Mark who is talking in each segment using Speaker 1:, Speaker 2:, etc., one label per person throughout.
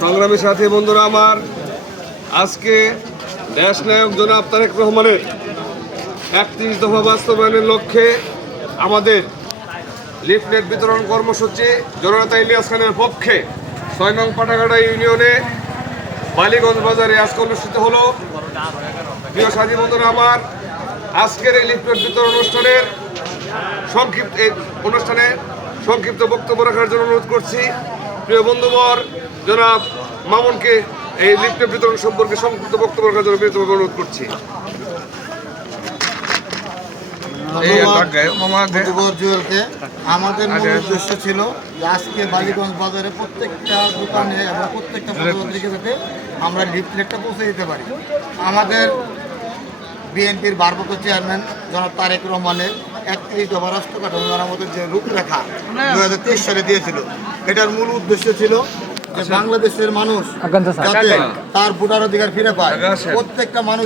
Speaker 1: সংগ্রামী সাথী, বন্ধুরা আমার, আজকে দেশ নায়ক জনাব তারেক রহমানের একত্রিশ দফা বাস্তবায়নের লক্ষ্যে আমাদের লিফলেট বিতরণ কর্মসূচি জননেতা ইলিয়াস খানের পক্ষে ছয় নং পাটাঘাটা ইউনিয়নে বালিগঞ্জ বাজারে আজকে অনুষ্ঠিত হলো। প্রিয় সাথী, বন্ধুরা আমার, আজকের এই লিফলেট বিতরণ অনুষ্ঠানের সংক্ষিপ্ত অনুষ্ঠানে সংক্ষিপ্ত বক্তব্য রাখার জন্য অনুরোধ করছি। প্রিয় বন্ধুবর জনাব মামুনকে এই লিফটের বিতরণ সম্পর্কে সংক্ষিপ্ত বক্তব্য রাখার জন্য বিনীতভাবে অনুরোধ করছি।
Speaker 2: আমাদের মূল
Speaker 1: আচ্ছা।
Speaker 2: উদ্দেশ্য ছিল আজকে বালিগঞ্জ বাজারে প্রত্যেকটা দোকানে এবং প্রত্যেকটা পত্রিকা যাতে আমরা লিফলেটটা পৌঁছে দিতে পারি। আমাদের বিএনপির ভারপ্রাপ্ত চেয়ারম্যান জনাব তারেক রহমানের একত্রিশ দফা রাষ্ট্র কাঠামো মেরামতের যে রূপরেখা দু হাজার তেইশ সালে দিয়েছিল এটার মূল উদ্দেশ্য ছিল যে বাংলাদেশের মানুষ যাতে তার ভোটার অধিকার ফিরে পায়। প্রত্যেকটা মানুষ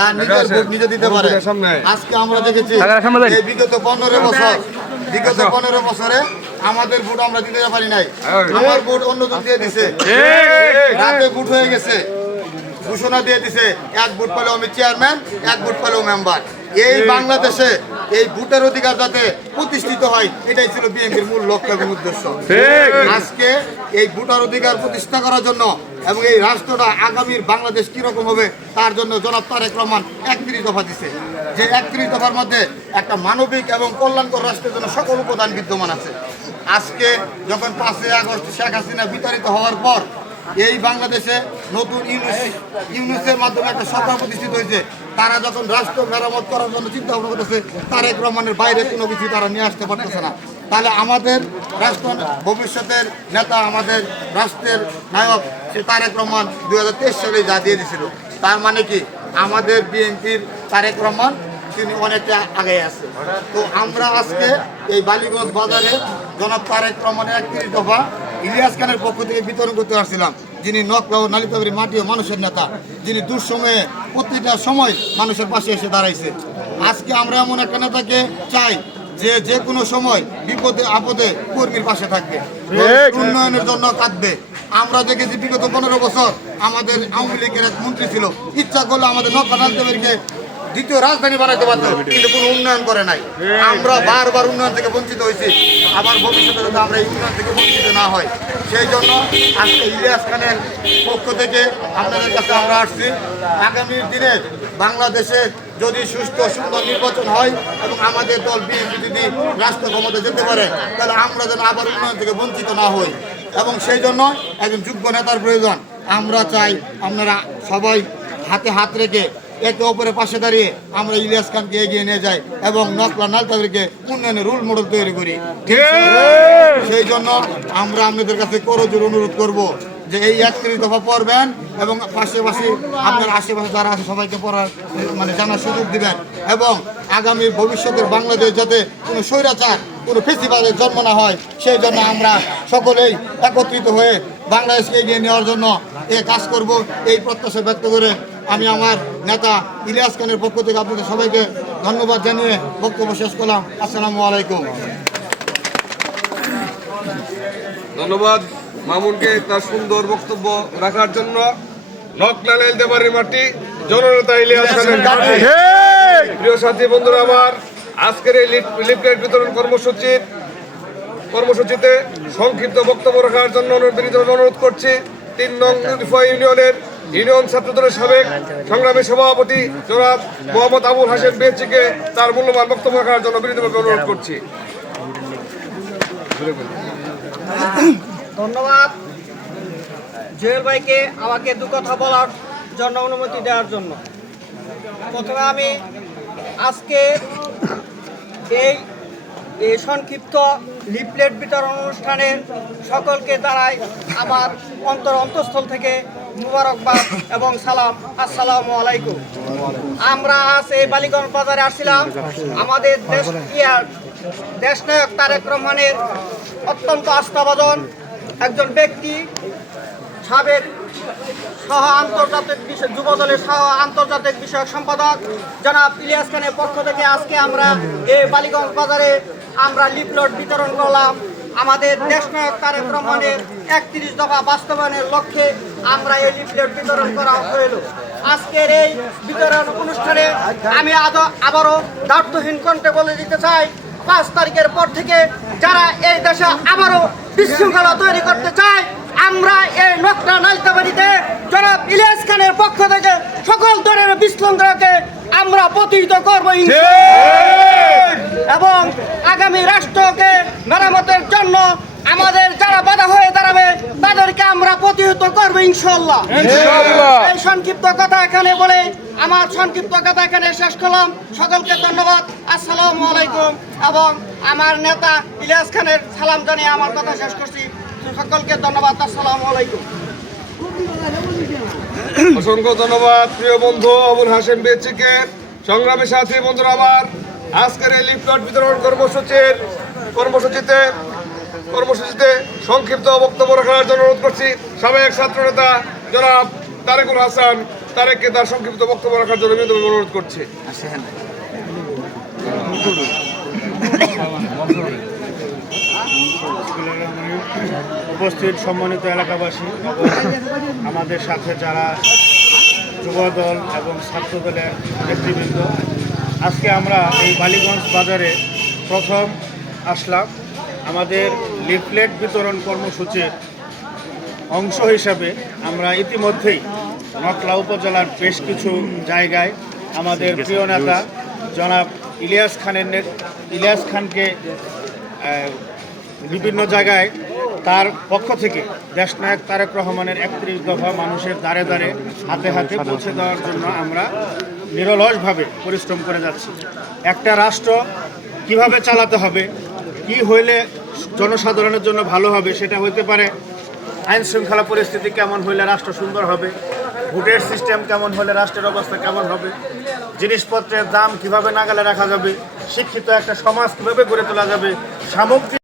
Speaker 2: তার নিজের ভোট নিজে দিতে পারে। আজকে আমরা দেখেছি এই বিগত পনেরো বছর বিগত পনেরো বছরে আমাদের ভোট আমরা দিতে পারি নাই। আমার ভোট অন্যজন দিয়ে দিছে। রাতে ভোট হয়ে গেছে। ঘোষণা দিয়ে দিছে এক ভোট পেলেও আমি চেয়ারম্যান এক ভোট পেলেও মেম্বার এই বাংলাদেশে এই ভোটের অধিকার যাতে প্রতিষ্ঠিত হয় এটাই ছিল বিএনপির মূল লক্ষ্য এবং উদ্দেশ্য। আজকে এই ভোটার অধিকার প্রতিষ্ঠা করার জন্য এবং এই রাষ্ট্রটা আগামীর বাংলাদেশ কীরকম হবে তার জন্য জনাব তারেক রহমান একত্রিশ দফা দিছে। যে একত্রিশ দফার মধ্যে একটা মানবিক এবং কল্যাণকর রাষ্ট্রের জন্য সকল উপাদান বিদ্যমান আছে। আজকে যখন পাঁচই আগস্ট শেখ হাসিনা বিতাড়িত হওয়ার পর এই বাংলাদেশে নতুন ইউনুস, ইউনুসের মাধ্যমে একটা সরকার প্রতিষ্ঠিত হয়েছে। তারা যখন রাষ্ট্র মেরামত করার জন্য চিন্তা ভাবনা করতেছে, তারেক রহমানের বাইরে কোনো কিছু তারা নিয়ে আসতে পারতেছে না। তাহলে আমাদের রাষ্ট্র, ভবিষ্যতের নেতা আমাদের রাষ্ট্রের নায়ক, সে তারেক রহমান দুই হাজার তেইশ সালে যা দিয়ে দিয়েছিল। তার মানে কি? আমাদের বিএনপির তারেক রহমান, তিনি অনেকটা আগে আছে। তো আমরা আজকে এই বালিগঞ্জ বাজারে জনাব তারেক রহমানের একত্রিশ দফা ইলিয়াস খানের পক্ষ থেকে বিতরণ করতে পারছিলাম যিনি নকলা ও নালিতাবাড়ি মাটি ও মানুষের নেতা যিনি দুঃসময়ে প্রতিটা সময় মানুষের পাশে এসে দাঁড়াইছে। আজকে আমরা এমন একটা নেতাকে চাই যে যে কোনো সময় বিপদে আপদে কর্মীর পাশে থাকবে। উন্নয়নের জন্য কাঁদবে। আমরা দেখেছি বিগত পনেরো বছর আমাদের আওয়ামী লীগের এক মন্ত্রী ছিল। ইচ্ছা করলে আমাদের নকলা নালিতাবাড়িকে দ্বিতীয় রাজধানী বানাতে পারতো, কিন্তু কোনো উন্নয়ন করে নাই। আমরা বারবার উন্নয়ন থেকে বঞ্চিত হয়েছি। আবার ভবিষ্যতে যাতে আমরা এই উন্নয়ন থেকে বঞ্চিত না হয় সেই জন্য আজকে ইলিয়াস খানের পক্ষ থেকে আপনাদের কাছে আমরা আসছি। আগামী দিনে বাংলাদেশে যদি সুস্থ, সুন্দর নির্বাচন হয় এবং আমাদের দল বিএনপি যদি রাষ্ট্র ক্ষমতা যেতে পারে, তাহলে আমরা যেন আবার উন্নয়ন থেকে বঞ্চিত না হই। এবং সেই জন্য একজন যোগ্য নেতার প্রয়োজন। আমরা চাই আপনারা সবাই হাতে হাত রেখে একে অপরের পাশে দাঁড়িয়ে আমরা ইলিয়াস খানকে এগিয়ে নিয়ে যাই এবং নকলা নালতাদেরকে উন্নয়নের রুল মডেল তৈরি করি। সেই জন্য আমরা আপনাদের কাছে করজোর অনুরোধ করব যে এই একত্রিশ দফা পড়বেন এবং পাশাপাশি আপনার আশেপাশে যারা আছে সবাইকে পড়ার মানে জানার সুযোগ দিবেন এবং আগামী ভবিষ্যতের বাংলাদেশ যাতে কোনো স্বৈরাচার কোনো ফেস্টিভ্যালের জন্ম না হয় সেই জন্য আমরা সকলেই একত্রিত হয়ে বাংলাদেশকে এগিয়ে নেওয়ার জন্য এ কাজ করব। এই প্রত্যাশা ব্যক্ত করে আমি আমার নেতা ইলিয়াস খানের পক্ষ থেকে আপনাদের সবাইকে ধন্যবাদ জানিয়ে বক্তব্য শেষ করলাম। আসসালামু আলাইকুম।
Speaker 1: ধন্যবাদ মামুনকে তার সুন্দর বক্তব্য রাখার জন্য। নকলা নাইলদেবাড়ির মাটি জননেতা ইলিয়াস খানের প্রিয় সাথী বন্ধুরা আমার আজকের এই লিফ- লিফলেট বিতরণ কর্মসূচির কর্মসূচিতে সংক্ষিপ্ত বক্তব্য রাখার জন্য অনুরোধ বিনীতভাবে অনুরোধ করছি। তিন নং ইউনিয়নের ইউনিয়ন ছাত্রদলের সাবেক সংগ্রামী সভাপতি জনাব মোহাম্মদ আবুল হাসেন বেচিকে তার মূল্যবান বক্তব্য রাখার জন্য বিনীতভাবে অনুরোধ করছি।
Speaker 3: ধন্যবাদ। জুয়েল ভাইকে আমাকে দু কথা বলার জন্য অনুমতি দেওয়ার জন্য। প্রথমে আমি আজকে এই সংক্ষিপ্ত লিফলেট বিতরণ অনুষ্ঠানের সকলকে জানাই আমার অন্তর অন্তঃস্থল থেকে মুবারকবাদ এবং সালাম। আসসালাম আলাইকুম। আমরা আজ এই বালিগঞ্জ বাজারে আসছিলাম। আমাদের দেশ ইয়ার দেশনায়ক তারেক রহমানের অত্যন্ত আস্থাভাজন একজন ব্যক্তি, সাবেক সহ আন্তর্জাতিক বিষয় যুব দলের সহ আন্তর্জাতিক বিষয়ক সম্পাদক জনাব ইলিয়াস খানের পক্ষ থেকে আজকে আমরা এই বালিগঞ্জ বাজারে আমরা লিফলট বিতরণ করলাম। আমাদের দেশনায়ক তারেক রহমানের একত্রিশ দফা বাস্তবায়নের লক্ষ্যে আমরা এই লিফলেট বিতরণ করা হইল আজকের এই বিতরণ অনুষ্ঠানে আমি আদৌ আবারও দায়িত্বহীন কণ্ঠে বলে দিতে চাই, পাঁচ তারিখের পর থেকে যারা এই দেশে আবারও বিশৃঙ্খলা তৈরি করতে চায়, আমরা এই নকটা নাইতাবাড়িতে জনাব ইলিয়াস খানের পক্ষ থেকে সকল ধরনের বিশৃঙ্খলাকে আমরা প্রতিহিত করব এবং আগামী রাষ্ট্রকে মেরামতের জন্য আমাদের যারা বাধা হয়ে দাঁড়াবে তাদেরকে আমরা প্রতিহত করব ইনশাল্লাহ এই সংক্ষিপ্ত কথা এখানে বলে আমার সংক্ষিপ্ত কথা এখানে শেষ করলাম। সকলকে ধন্যবাদ। আসসালামু আলাইকুম। এবং আমার নেতা ইলিয়াস খানের সালাম জানিয়ে আমার কথা শেষ করছি। সকলকে ধন্যবাদ। আসসালামু আলাইকুম।
Speaker 1: অসংখ্য ধন্যবাদ প্রিয় বন্ধু অবুল হাসেম বেচিকে। সংগ্রামী সাথী বন্ধুরা আমার আজকের এই লিফলেট বিতরণ কর্মসূচির কর্মসূচিতে কর্মসূচিতে সংক্ষিপ্ত বক্তব্য রাখার জন্য অনুরোধ করছি। সাবেক ছাত্রনেতা জনাব তারেকুল হাসান তারেককে তার সংক্ষিপ্ত বক্তব্য রাখার জন্য অনুরোধ করছি।
Speaker 4: উপস্থিত সম্মানিত এলাকাবাসী, আমাদের সাথে যারা যুবদল এবং ছাত্রদলের নেতৃবৃন্দ, আজকে আমরা এই বালিগঞ্জ বাজারে প্রথম আসলাম। আমাদের লিফলেট বিতরণ কর্মসূচির অংশ হিসাবে আমরা ইতিমধ্যেই নকলা উপজেলার বেশ কিছু জায়গায় আমাদের প্রিয় নেতা জনাব ইলিয়াস খানের নে- ইলিয়াস খানকে বিভিন্ন জায়গায় তার পক্ষ থেকে দেশনায়ক তারেক রহমানের একত্রিশ দফা মানুষের দ্বারে দ্বারে হাতে হাতে পৌঁছে দেওয়ার জন্য আমরা নিরলসভাবে পরিশ্রম করে যাচ্ছি। একটা রাষ্ট্র কীভাবে চালাতে হবে কি হইলে জনসাধারণের জন্য ভালো হবে, সেটা হইতে পারে আইন শৃঙ্খলা পরিস্থিতি কেমন হইলে রাষ্ট্র সুন্দর হবে, ভোটের সিস্টেম কেমন হলে রাষ্ট্রের অবস্থা কেমন হবে, জিনিসপত্রের দাম কীভাবে নাগালে রাখা যাবে, শিক্ষিত একটা সমাজ কীভাবে গড়ে তোলা যাবে, সামগ্রিক